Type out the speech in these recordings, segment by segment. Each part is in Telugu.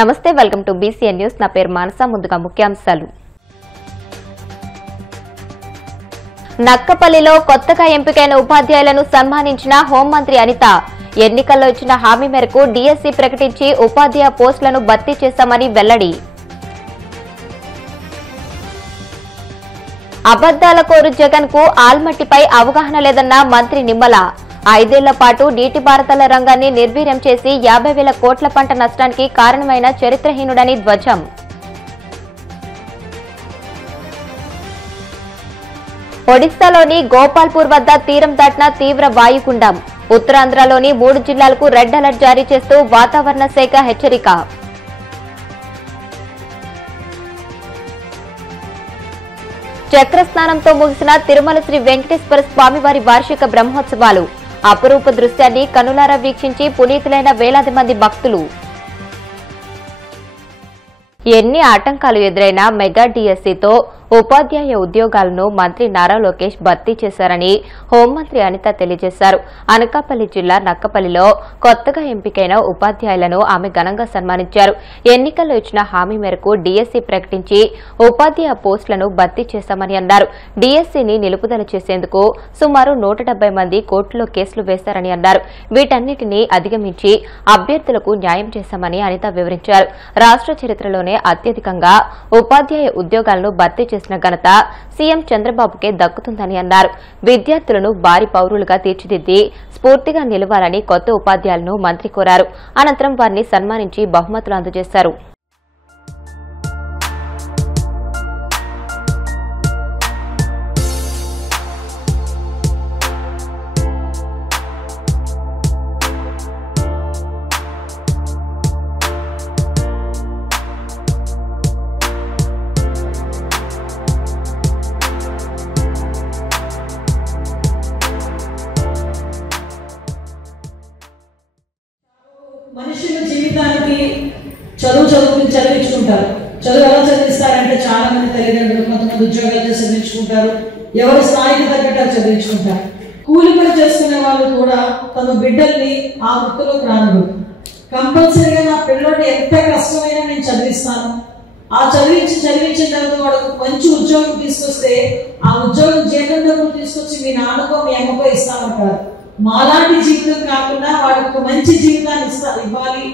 నమస్తే, వెల్కమ్ టు బీసీఎన్ న్యూస్. నా పేరు మానస. ముందుగా ముఖ్యాంశాలు. నక్కపల్లిలో కొత్తగా ఎంపికైన ఉపాధ్యాయులను సన్మానించిన హోంమంత్రి అనిత. ఎన్నికల్లో ఇచ్చిన హామీ మేరకు డీఎస్సీ ప్రకటించి ఉపాధ్యాయ పోస్టులను భర్తీ చేశామని వెల్లడి. అబద్దాల కోరు జగన్ కు ఆల్మట్టిపై అవగాహన లేదన్న మంత్రి నిమ్మల. 5 ఏళ్ల పాటు నీటిపారుదల రంగాన్ని నిర్వీర్యం చేసి 50,000 కోట్ల పంట నష్టానికి కారణమైన చరిత్రహీనుడని ధ్వజం. ఒడిశాలోని గోపాల్పూర్ వద్ద తీరం దాటిన తీవ్ర వాయుగుండం. ఉత్తరాంధ్రలోని 3 జిల్లాలకు రెడ్ అలర్ట్ జారీ చేస్తూ వాతావరణ శాఖ హెచ్చరిక. చక్రస్నానంతో ముగిసిన తిరుమల శ్రీ వెంకటేశ్వర స్వామివారి వార్షిక బ్రహ్మోత్సవాలు. అపురూప దృశ్యాన్ని కనులారా వీక్షించి పునీతులైన వేలాది మంది భక్తులు. ఎన్ని ఆటంకాలు ఎదురైనా మెగా డీఎస్సీతో ఉపాధ్యాయ ఉద్యోగాలను మంత్రి నారా లోకేష్ భర్తీ చేశారని హోంమంత్రి అనిత తెలియజేశారు. అనకాపల్లి జిల్లా నక్కపల్లిలో కొత్తగా ఎంపికైన ఉపాధ్యాయులను ఆమె ఘనంగా సన్మానించారు. ఎన్నికల్లో ఇచ్చిన హామీ మేరకు డీఎస్సీ ప్రకటించి ఉపాధ్యాయ పోస్టులను భర్తీ చేశామని అన్నారు. డీఎస్సీని నిలుపుదల చేసేందుకు సుమారు 170 మంది కోర్టులో కేసులు వేశారని అన్నారు. వీటన్నిటినీ అధిగమించి అభ్యర్థులకు న్యాయం చేశామని అనిత వివరించారు. రాష్ట్ర చరిత్రలోనే అత్యధికంగా ఉపాధ్యాయ ఉద్యోగాలను భర్తీ చేసిన ఘనత సీఎం చంద్రబాబుకే దక్కుతుందని అన్నారు. విద్యార్థులను భారీ పౌరులుగా తీర్చిదిద్ది స్ఫూర్తిగా నిలవాలని కొత్త ఉపాధ్యాయులను మంత్రి కోరారు. అనంతరం వారిని సన్మానించి బహుమతులు అందజేశారు. మనుషుల జీవితానికి చదివించుకుంటారు. చదువు ఎలా చదివిస్తారంటే చాలా మంది తల్లిదండ్రులు కొంతమంది ఉద్యోగాలు చదివించుకుంటారు, ఎవరి స్థాయికి తగ్గట్టు చదివించుకుంటారు. కూలి పని చేసుకునే వాళ్ళు కూడా తమ బిడ్డల్ని ఆ వృత్తిలోకి రాను. కంపల్సరీగా నా పిల్లోడిని ఎంత కష్టమైనా నేను చదివిస్తాను, ఆ చదివించిన తర్వాత వాడు మంచి ఉద్యోగం తీసుకొస్తే ఆ ఉద్యోగం జీతం డబ్బులు తీసుకొచ్చి మీ నాన్నకో మీ అమ్మకో ఇస్తామంటారు. మాలాంటి జీవితం కాకుండా వాడికి ఒక మంచి జీవితాన్ని ఇవ్వాలి,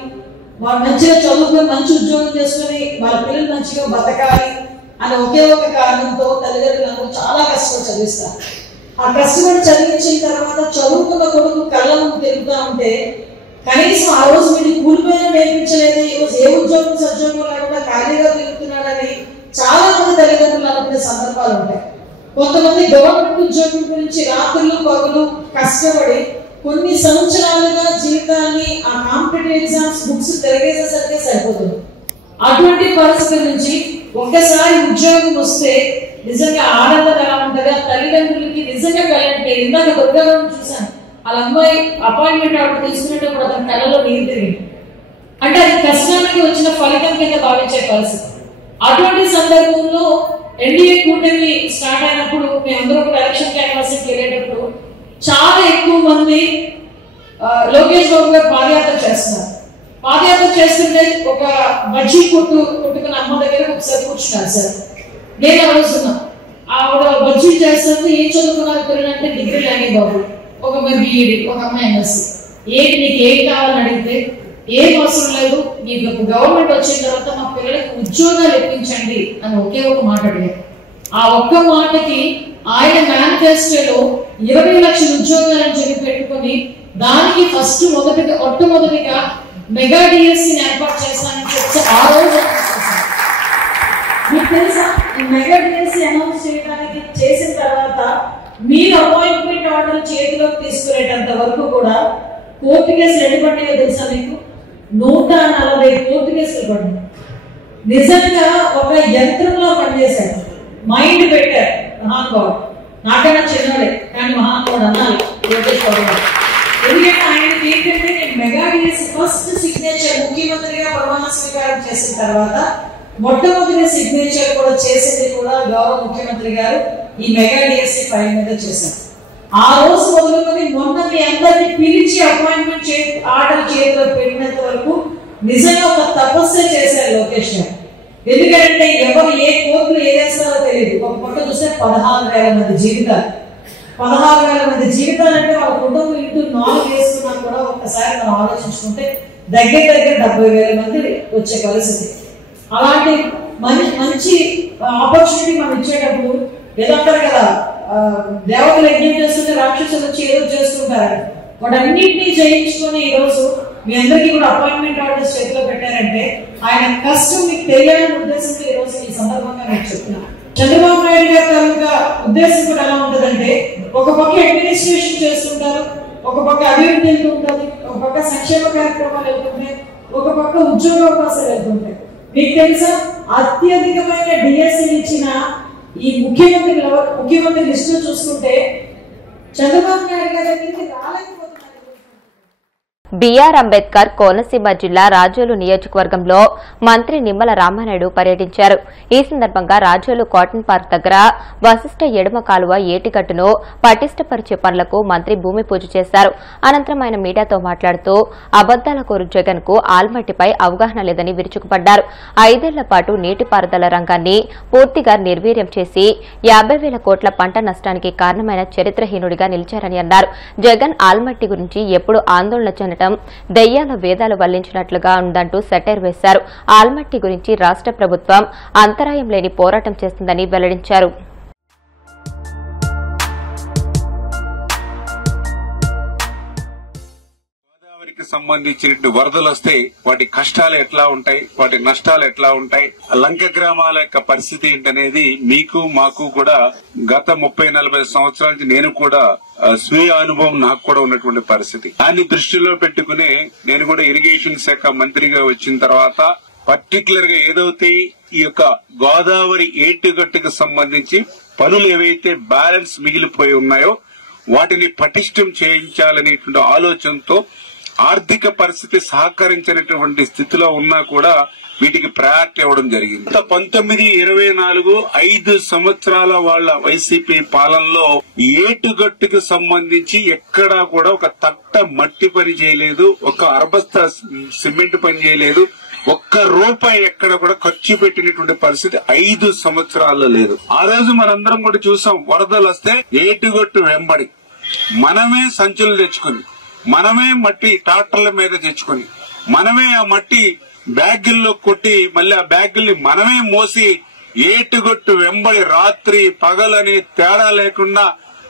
వాడు మంచిగా చదువుకొని మంచి ఉద్యోగం చేసుకుని వాళ్ళ పిల్లలు మంచిగా బతకాలి అని ఒకే ఒక కారణంతో తల్లిదండ్రులందరూ చాలా కష్టపడి చదివిస్తారు. ఆ కష్టపడి చదివించిన తర్వాత చదువుకున్న కొడుకు కళ్ళ ముందు తిరుగుతూ ఉంటే కనీసం ఆ రోజు మీరు కూలిపోయినా నేర్పించలేదు, ఈరోజు ఏ ఉద్యోగం సద్యోగం లేకుండా ఖాళీగా తిరుగుతున్నాడని చాలా మంది తల్లిదండ్రులు అనుకునే సందర్భాలు ఉంటాయి. కొంతమంది గవర్నమెంట్ ఉద్యోగం గురించి రాత్రులు పగలు కష్టపడి కొన్ని సంవత్సరాలుగా జీవితాన్ని ఆ కాంపిటేటివ్ ఎగ్జామ్స్ బుక్స్ తిరగేసేసరికి సరిపోతుంది. అటువంటి పరిస్థితి నుంచి ఒక్కసారి ఉద్యోగం వస్తే నిజంగా ఆనందం ఎలా ఉంటుంది, ఆ తల్లిదండ్రులకి నిజంగా కళ్ళంటే. ఇందాక దుర్గారావు చూశాను, వాళ్ళ అమ్మాయి అపాయింట్మెంట్ ఆర్డర్ తీసుకునేటప్పుడు అతని కళ్ళలో నీరు తిరిగింది. అంటే అది కష్టానికి వచ్చిన ఫలితం కింద భావించే పరిస్థితి. అటువంటి సందర్భంలో ఎన్డీఏ కూటమి స్టార్ట్ అయినప్పుడు మేమందరూ కూడా ఎలక్షన్ క్యాన్వాసింగ్కి వెళ్ళేటప్పుడు చాలా ఎక్కువ మంది లోకేష్ బాబు గారు పాదయాత్ర చేస్తున్నారు. పాదయాత్ర చేస్తుంటే ఒక బజ్జీ కొట్టుకున్న అమ్మ దగ్గర ఒకసారి కూర్చున్నారు సార్. నేను అడుగుతున్నా, ఆవిడ బజ్జీ చేస్తుంది, ఏం చదువుకున్నారు పిల్లలంటే డిగ్రీ లేని బాబు, ఒక అమ్మాయి బీఈడి, ఒక అమ్మాయి ఎంఎస్సీ. ఏంటి నీకు ఏం కావాలని అడిగితే ఏం అవసరం లేదు, మీకు గవర్నమెంట్ వచ్చిన తర్వాత మా పిల్లలకి ఉద్యోగాలు ఇప్పించండి అని ఒకే ఒక మాట అడిగారు. ఆ ఒక్క మాటకి ఆయన మేనిఫెస్టోలో 20 లక్షల ఉద్యోగాలను చెప్పి పెట్టుకుని దానికి మొట్టమొదటిగా మెగా డిఎస్సీని ఏర్పాటు చేస్తానని చెప్పి ఆ రోజు మీకు తెలుసా, ఈ మెగా డిఎస్సీ అనౌన్స్ చేయడానికి చేసిన తర్వాత మీరు అపాయింట్మెంట్ ఆర్డర్ చేతిలోకి తీసుకునేటంత వరకు కూడా కోర్టు కేసులు ఎన్ని పడ్డాయో తెలుసా మీకు? 140 కోర్టు కేసులు పడ్డాయి. నిజంగా ఒక యంత్రంలో పనిచేశాడు, మైండ్ పెట్టారు మహానుభావుడు. నాకైనా చిన్నవాడే కానీ మహానుభావుడు అన్నారు లోకేష్ బాబు గారు. ఎందుకంటే ఆయనకి ఏంటంటే నేను మెగా డిఎస్సీ ఫస్ట్ సిగ్నేచర్ ముఖ్యమంత్రిగా ప్రమాణ స్వీకారం చేసిన తర్వాత మొట్టమొదటి సిగ్నేచర్ కూడా చేసింది కూడా గౌరవ ముఖ్యమంత్రి గారు ఈ మెగా డిఎస్సీ ఫైల్ మీద చేశారు. ఆ రోజు మొదలుకొని మొన్న మీ అందరినీ పిలిచి అపాయింట్మెంట్ ఆర్డర్ చేతిలో పెట్టినంత వరకు నిజంగా ఒక తపస్సు లోకేష్ గారు. ఎందుకంటే ఎవరు ఏ కోర్టులు ఏదేస్తారో తెలియదు. ఒక పక్క చూస్తే 16,000 మంది జీవితాలు, 16,000 మంది జీవితాలు అంటే వాళ్ళ కుటుంబం ఇంటూ 4 వేసుకున్నా కూడా ఒక్కసారి మనం ఆలోచించుకుంటే దగ్గర 70,000 మంది వచ్చే పరిస్థితి. అలాంటి మంచి ఆపర్చునిటీ మనం ఇచ్చేటప్పుడు ఏదో అంటారు కదా, దేవతలు యజ్ఞం చేస్తుంటే రాక్షసులు వచ్చి ఏదో చేస్తుంటారు. వాటన్నింటినీ జయించుకొని ఈరోజు మీ అందరికీ కూడా అపాయింట్మెంట్ ఆర్డర్స్ చేతిలో పెట్టారంటే ఆయన కష్టం మీకు తెలియాలనే ఉద్దేశంతో ఈరోజు ఈ సందర్భంగా నేను చెప్తున్నాను. చంద్రబాబు నాయుడు గారి తాలూకా ఉద్దేశం కూడా ఎలా ఉంటుందంటే, ఒక పక్క అడ్మినిస్ట్రేషన్ చేస్తుంటారు, ఒక పక్క అభివృద్ధి వెళ్తూ ఉంటుంది, ఒక పక్క సంక్షేమ కార్యక్రమాలు వెళ్తుంటాయి, ఒక పక్క ఉద్యోగ అవకాశాలు వెళ్తుంటాయి. మీకు తెలుసా, అత్యధికమైన డిఎస్సీ ఇచ్చిన ఈ ముఖ్యమంత్రి లిస్టు చూసుకుంటే చంద్రబాబు నాయుడు గారి దగ్గరికి రాలేకపోతున్నారు. బిఆర్ అంబేద్కర్ కోనసీమ జిల్లా రాజోలు నియోజకవర్గంలో మంత్రి నిమ్మల రామానాయుడు పర్యటించారు. ఈ సందర్భంగా రాజోలు కాటన్ పార్క్ దగ్గర వశిష్ఠ ఎడమ కాలువ ఏటిగట్టును పటిష్టపరిచే పనులకు మంత్రి భూమి పూజ చేశారు. అనంతరం ఆయన మీడియాతో మాట్లాడుతూ అబద్దాల కోరు జగన్ కు ఆల్మట్టిపై అవగాహన లేదని విరుచుకుపడ్డారు. 5 ఏళ్ల పాటు నీటిపారుదల రంగాన్ని పూర్తిగా నిర్వీర్యం చేసి 50,000 కోట్ల పంట నష్టానికి కారణమైన చరిత్రహీనుడిగా నిలిచారని అన్నారు. జగన్ ఆల్మట్టి గురించి ఎప్పుడు ఆందోళన చెందడం దెయ్యాల వేదాలు వల్లించినట్లుగా ఉందంటూ సెటైర్ వేశారు. ఆల్మట్టి గురించి రాష్ట్ర ప్రభుత్వం అంతరాయం లేని పోరాటం చేస్తుందని వెల్లడించారు. సంబంధించిన వరదలు వస్తే వాటి కష్టాలు ఎట్లా ఉంటాయి, వాటి నష్టాలు ఎట్లా ఉంటాయి, లంక గ్రామాల యొక్క పరిస్థితి ఏంటనేది మీకు మాకు కూడా గత 30-40 సంవత్సరాల నుంచి నేను కూడా స్వీయ అనుభవం నాకు కూడా ఉన్నటువంటి పరిస్థితి. దాన్ని దృష్టిలో పెట్టుకుని నేను కూడా ఇరిగేషన్ శాఖ మంత్రిగా వచ్చిన తర్వాత పర్టికులర్ గా ఏదైతే ఈ యొక్క గోదావరి ఏటుగట్టుకు సంబంధించి పనులు ఏవైతే బ్యాలెన్స్ మిగిలిపోయి ఉన్నాయో వాటిని పటిష్టం చేయించాలనేటువంటి ఆలోచనతో ఆర్థిక పరిస్థితి సహకరించినటువంటి స్థితిలో ఉన్నా కూడా వీటికి ప్రయారిటీ ఇవ్వడం జరిగింది. 19-24 5 సంవత్సరాల వాళ్ల వైసీపీ పాలనలో ఏటుగట్టుకు సంబంధించి ఎక్కడా కూడా ఒక తట్ట మట్టి పని చేయలేదు, ఒక అరబస్తా సిమెంట్ పని చేయలేదు, ఒక్క రూపాయి ఎక్కడ కూడా ఖర్చు పెట్టినటువంటి పరిస్థితి 5 సంవత్సరాల్లో లేదు. ఆ రోజు మనందరం కూడా చూసాం, వరదలు వస్తే ఏటుగట్టు వెంబడి మనమే సంచులు తెచ్చుకుని, మనమే మట్టి ట్రాక్టర్ల మీద తెచ్చుకుని, మనమే ఆ మట్టి బ్యాగుల్లో కొట్టి మళ్ళీ ఆ బ్యాగుల్ని మనమే మోసి ఏటుగట్టు వెంబడి రాత్రి పగలని తేడా లేకుండా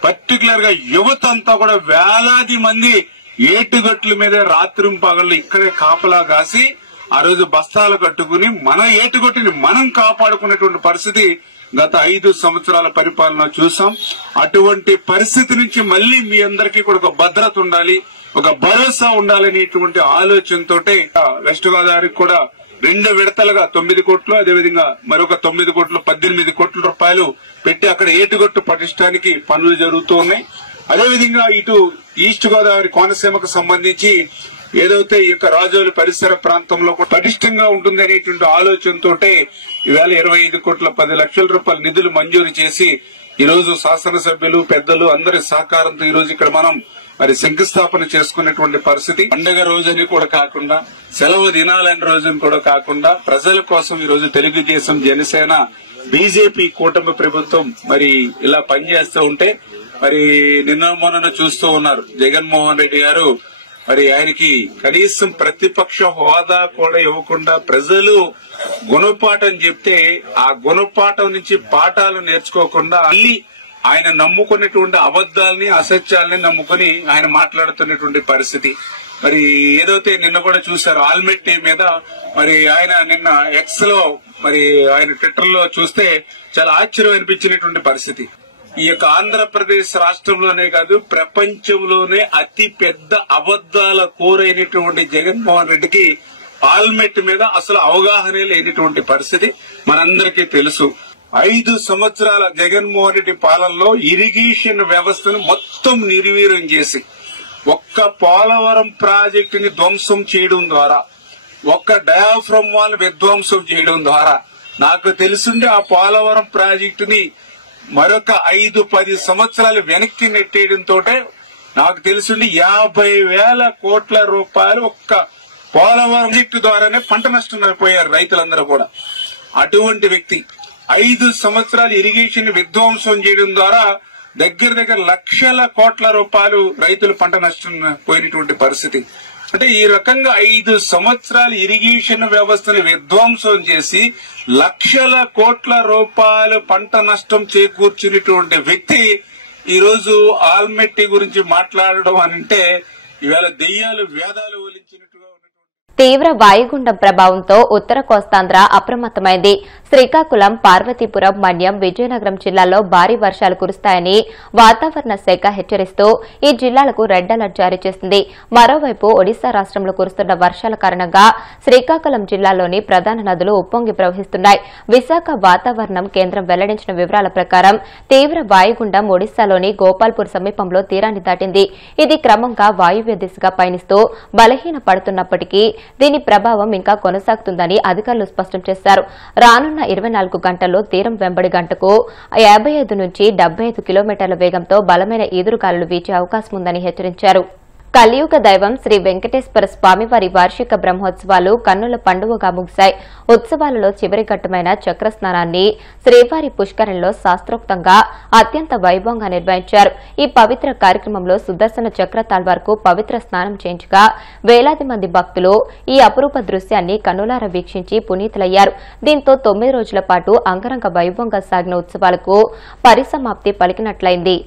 పర్టికులర్ గా యువత అంతా కూడా వేలాది మంది ఏటుగట్ల మీద రాత్రి పగళ్ళు ఇక్కడే కాపలా కాసి ఆ రోజు బస్తాలు కట్టుకుని మన ఏటుగట్టుని మనం కాపాడుకునేటువంటి పరిస్థితి గత 5 సంవత్సరాల పరిపాలన చూసాం. అటువంటి పరిస్థితి నుంచి మళ్లీ మీ అందరికీ కూడా ఒక భద్రత ఉండాలి, ఒక భరోసా ఉండాలనేటువంటి ఆలోచనతోటే వెస్ట్ గోదావరికి కూడా 2 విడతలుగా 9 కోట్లు, అదేవిధంగా మరొక 9 కోట్లు 18 కోట్ల రూపాయలు పెట్టి అక్కడ ఏటుగట్టు పటిష్టానికి పనులు జరుగుతూ ఉన్నాయి. అదేవిధంగా ఇటు ఈస్ట్ గోదావరి కోనసీమకు సంబంధించి ఏదైతే ఈ యొక్క రాజోలు పరిసర ప్రాంతంలో పటిష్టంగా ఉంటుంది అనేటువంటి ఆలోచనతోటే ఈవేళ 25 కోట్ల 10 లక్షల రూపాయల నిధులు మంజూరు చేసి ఈ రోజు శాసనసభ్యులు పెద్దలు అందరి సహకారంతో ఈ రోజు ఇక్కడ మనం మరి శంకుస్థాపన చేసుకునేటువంటి పరిస్థితి. పండగ రోజని కూడా కాకుండా, సెలవు దినాలైన రోజుని కూడా కాకుండా ప్రజల కోసం ఈ రోజు తెలుగుదేశం, జనసేన, బీజేపీ కూటమి ప్రభుత్వం మరి ఇలా పనిచేస్తూ ఉంటే మరి నిన్న మొన్న చూస్తూ ఉన్నారు జగన్మోహన్ రెడ్డి గారు మరి ఆయనకి కనీసం ప్రతిపక్ష హోదా కూడా ఇవ్వకుండా ప్రజలు గుణపాఠం చెప్తే ఆ గుణపాఠం నుంచి పాఠాలు నేర్చుకోకుండా మళ్ళీ ఆయన నమ్ముకున్నటువంటి అబద్దాలని అసత్యాలని నమ్ముకుని ఆయన మాట్లాడుతున్నటువంటి పరిస్థితి. మరి ఏదైతే నిన్న కూడా చూశారు ఆల్మెట్టి మీద మరి ఆయన నిన్న ఎక్స్ లో మరి ఆయన ట్విట్టర్ లో చూస్తే చాలా ఆశ్చర్యం అనిపించినటువంటి పరిస్థితి. ఈ యొక్క ఆంధ్రప్రదేశ్ రాష్ట్రంలోనే కాదు ప్రపంచంలోనే అతి పెద్ద అబద్దాల కోరైనటువంటి జగన్మోహన్ రెడ్డికి ఆల్మెట్ మీద అసలు అవగాహన లేనటువంటి పరిస్థితి మనందరికీ తెలుసు. 5 సంవత్సరాల జగన్మోహన్ రెడ్డి పాలనలో ఇరిగేషన్ వ్యవస్థను మొత్తం నిర్వీర్యం చేసి ఒక్క పోలవరం ప్రాజెక్టుని ధ్వంసం చేయడం ద్వారా, ఒక్క డయాఫ్రమ్ వాల్ విధ్వంసం చేయడం ద్వారా నాకు తెలిసిందే ఆ పోలవరం ప్రాజెక్టుని మరొక 5-10 సంవత్సరాలు వెనక్కి నెట్టేయడంతో నాకు తెలిసింది 50,000 కోట్ల రూపాయలు ఒక్క పోలవరం ప్రాజెక్టు ద్వారానే పంట నష్టం పోయారు రైతులందరూ కూడా. అటువంటి వ్యక్తి 5 సంవత్సరాలు ఇరిగేషన్ విధ్వంసం చేయడం ద్వారా దగ్గర లక్షల కోట్ల రూపాయలు రైతులు పంట నష్టం పోయినటువంటి పరిస్థితి. అంటే ఈ రకంగా 5 సంవత్సరాలు ఇరిగేషన్ వ్యవస్థను విధ్వంసం చేసి లక్షల కోట్ల రూపాయలు పంట నష్టం చేకూర్చినటువంటి వ్యక్తి ఈ రోజు ఆల్మెట్టి గురించి మాట్లాడడం అంటే ఇవాళ దెయ్యాలు వేదాలు ఒలించినట్టుగా ఉన్నటువంటి తీవ్ర వాయుగుండం ప్రభావంతో ఉత్తర కోస్తాంధ్ర అప్రమత్తమైంది. శ్రీకాకుళం, పార్వతీపురం, మన్యం, విజయనగరం జిల్లాల్లో భారీ వర్షాలు కురుస్తాయని వాతావరణ శాఖ హెచ్చరిస్తూ ఈ జిల్లాలకు రెడ్ అలర్ట్ జారీ చేసింది. మరోవైపు ఒడిశా రాష్ట్రంలో కురుస్తున్న వర్షాల కారణంగా శ్రీకాకుళం జిల్లాలోని ప్రధాన నదులు ఉప్పొంగి ప్రవహిస్తున్నాయి. విశాఖ వాతావరణం కేంద్రం వెల్లడించిన వివరాల ప్రకారం తీవ్ర వాయుగుండం ఒడిశాలోని గోపాల్పూర్ సమీపంలో తీరాన్ని దాటింది. ఇది క్రమంగా వాయువ్య దిశగా పయనిస్తూ బలహీన పడుతున్నప్పటికీ దీని ప్రభావం ఇంకా కొనసాగుతుందని అధికారులు స్పష్టం చేశారు. రానున్న 24 గంటల్లో తీరం వెంబడి గంటకు 55 నుంచి 75 కిలోమీటర్ల వేగంతో బలమైన ఈదురుగాలులు వీచే అవకాశం ఉందని హెచ్చరించారు. కలియుగ దైవం శ్రీ వెంకటేశ్వర స్వామివారి వార్షిక బ్రహ్మోత్సవాలు కన్నుల పండుగగా ముగిశాయి. ఉత్సవాలలో చివరి ఘట్టమైన చక్రస్నానాన్ని శ్రీవారి పుష్కరంలో శాస్త్రోక్తంగా అత్యంత వైభవంగా నిర్వహించారు. ఈ పవిత్ర కార్యక్రమంలో సుదర్శన చక్ర తాల్వార్కు పవిత్ర స్నానం చేయించగా వేలాది మంది భక్తులు ఈ అపురూప దృశ్యాన్ని కన్నులారా వీక్షించి పునీతులయ్యారు. దీంతో 9 రోజుల పాటు అంగరంగ వైభవంగా సాగిన ఉత్సవాలకు పరిసమాప్తి పలికినట్లయింది.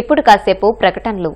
ఇప్పుడు కాసేపు ప్రకటనలు.